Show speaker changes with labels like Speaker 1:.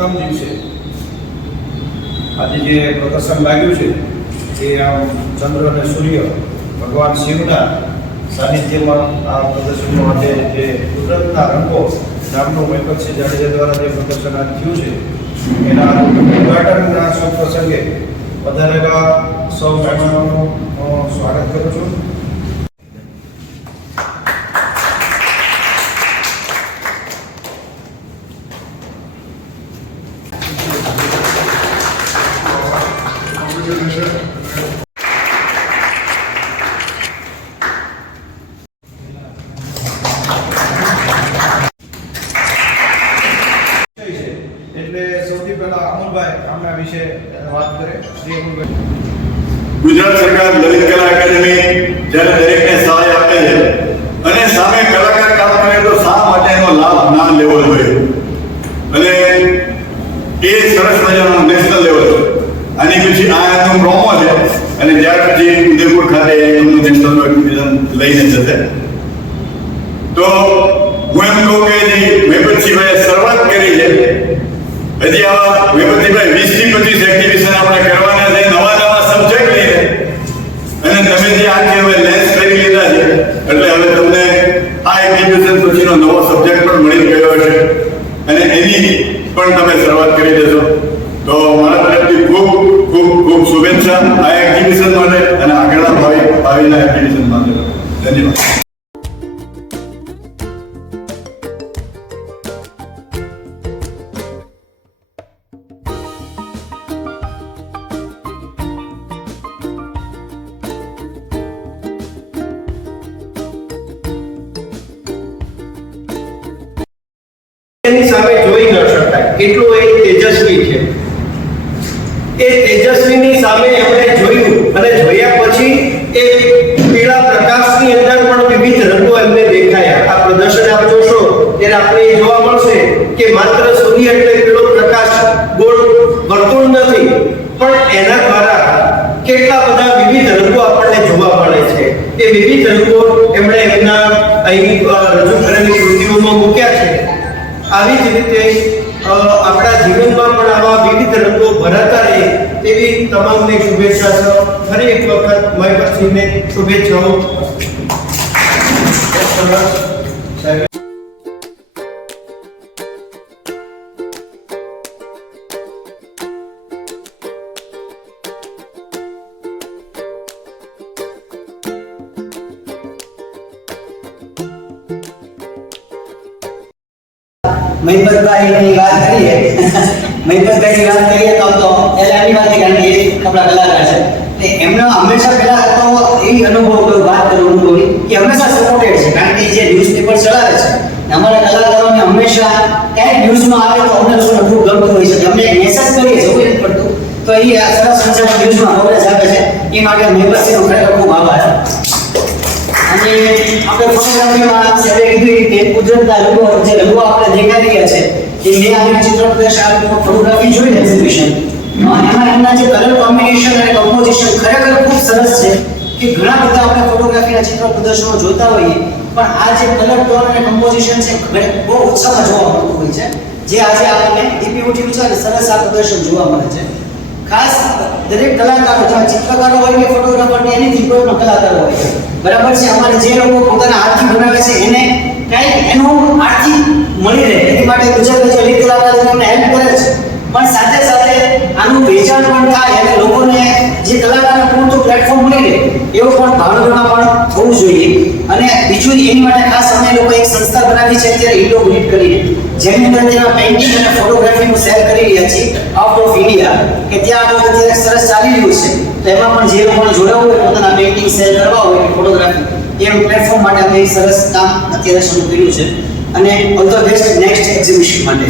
Speaker 1: પ્રથમ દિવસે આજે જે પ્રદર્શન લાગ્યું છે, એ આમ ચંદ્ર અને સૂર્ય ભગવાન શિવના સાનિધ્યમાં આ પ્રદર્શન માટે જે કુદરતના રંગો નામનો છે, જાડેજા દ્વારા જે પ્રદર્શન આજ થયું છે, એના ઉદઘાટનના શુભ પ્રસંગે વધારે સૌ મહેમાનોનું સ્વાગત કરું છું.
Speaker 2: ગુજરાત સરકાર લલિત કલા એકેડમી જ્યારે દરેકને સહાય આપે છે અને સામે કલાકાર કામ કરે તો શા માટે એનો લાભ ના લેવો જોઈએ? અને એ સરસ મજાનો આ પ્રોમો છે. અને ત્યાર પછી ઉદયપુર ખાતે એમનું નેશનલ એક્ઝિબિશન લઈને જશે, તો હું એમ કહું કે જે મેપતસિંહભાઈએ શરૂઆત કરી છે, હજી આ મેપતસિંહભાઈ વીસથી પચીસ એક્ઝિબિશન આપણે કરવાના છે, નવા નવા સબ્જેક્ટ લઈને. અને તમે જે આજે હવે લેન્સ કરી લીધા છે, એટલે હવે તમને આ એક્ઝિબિશન પછીનો નવો સબ્જેક્ટ પણ મળી ગયો છે અને એની પણ તમે શરૂઆત કરી દેશો. તો મારા તરફથી
Speaker 3: સામે જોઈ ન શકાય. એટલું એ તેજસ્વી છે. એ તેજસ્વીની સામે એમણે જોયું અને જોયા પછી એ પીળા પ્રકાશની અંદર પણ વિવિધ રંગો એમને દેખાયા. આ પ્રદર્શન આપ જોશો ત્યારે આપણે એ જોવા મળશે કે માત્ર સૂર્ય એટલે પીળો પ્રકાશ ગોળ વર્તુળ નથી, પણ એના દ્વારા કેટલા બધા વિવિધ રંગો આપણને જોવા મળે છે. એ વિવિધ રંગો એમણે એમના અહીં રજૂ કરેલી કૃતિઓમાં મૂક્યા છે. આવી જ રીતે આપણા જીવનમાં પણ આવા વિવિધ રંગો ભરાતા રહે તમામને શુભેચ્છા છો ફરી એક વખત મહેપતસિંહને શુભેચ્છાઓ. સાહેબ
Speaker 4: મહિપતભાઈની વાત કરીએ. મહિપતભાઈની વાત કરીએ તો આમ તો એટલે એની વાત કારણ કે એ આપણા કલાકાર છે એટલે એમનો હંમેશા પહેલા તો એ અનુભવ કરું વાત કરું અનુભવની કે હંમેશા સપોર્ટેડ છે, કારણ કે જે ન્યૂઝપેપર ચલાવે છે અમારા કલાકારોને હંમેશા ક્યાંય ન્યૂઝમાં આવે તો અમને શું ખૂબ ગમતું હોય છે અમને મેસેજ કરીએ જવું નથી પડતું. તો એ આ સરસ સંચાર ન્યૂઝમાં કવરેજ આવે છે, એ માટે મેમ્બરશીપનો ખરેખર ખૂબ આભાર. અને આપણે ફોટોગ્રાફીમાં સરે કીધું કે કુદરતના રંગો જે રંગો આપણે દેખાઈ રહ્યા છે કે મેં આ ચિત્ર પ્રદેશ આ ફોટોગ્રાફી જોઈને એક્ઝિબિશન એમાં એમના જે કલર કોમ્બિનેશન અને કમ્પોઝિશન ખરેખર ખૂબ સરસ છે કે ઘણા બધા આપણે ફોટોગ્રાફીના ચિત્ર પ્રદર્શનો જોતા હોઈએ, પણ આ જે કલર ટોન અને કમ્પોઝિશન છે બહુ ઉત્સાહમાં જોવા મળતું હોય છે. જે આજે આપણને દીપી ઉઠ્યું છે અને સરસ આ પ્રદર્શન જોવા મળે છે. ખાસ દરેક કલાકારો જેવા ચિત્રકારો હોય કે ફોટોગ્રાફર કે એની કોઈ કલાકાર હોય, બરાબર છે? અમારે જે લોકો પોતાના હાથથી બનાવે છે, એનું આર્થિક મળી રહે એની માટે ગુજરાત રાજ્ય લીગ કલાકાર એમને હેલ્પ કરે છે પણ સાથે સાથે આનું વેચાણ પણ થાય અને લોકોને જે કલાકારને પૂરતું પ્લેટફોર્મ મળી રહે એવું પણ ભાવનગરમાં પણ થવું જોઈએ. અને બીજું એની માટે ખાસ અમે લોકો એક સંસ્થા બનાવી છે, અત્યારે ઇન્ડો ગ્રીડ કરીને, જેની અંદર તેના પેઇન્ટિંગ અને ફોટોગ્રાફીનું શેર કરી રહ્યા છીએ આઉટ ઓફ ઇન્ડિયા કે ત્યાં આગળ અત્યારે સરસ ચાલી રહ્યું છે. તો એમાં પણ જે લોકોને જોડાવું હોય, પોતાના પેઇન્ટિંગ શેર કરવા હોય ફોટોગ્રાફી એ પ્લેટફોર્મ માટે અમે સરસ કામ અત્યારે શરૂ કર્યું છે. અને all the best next exhibition માટે.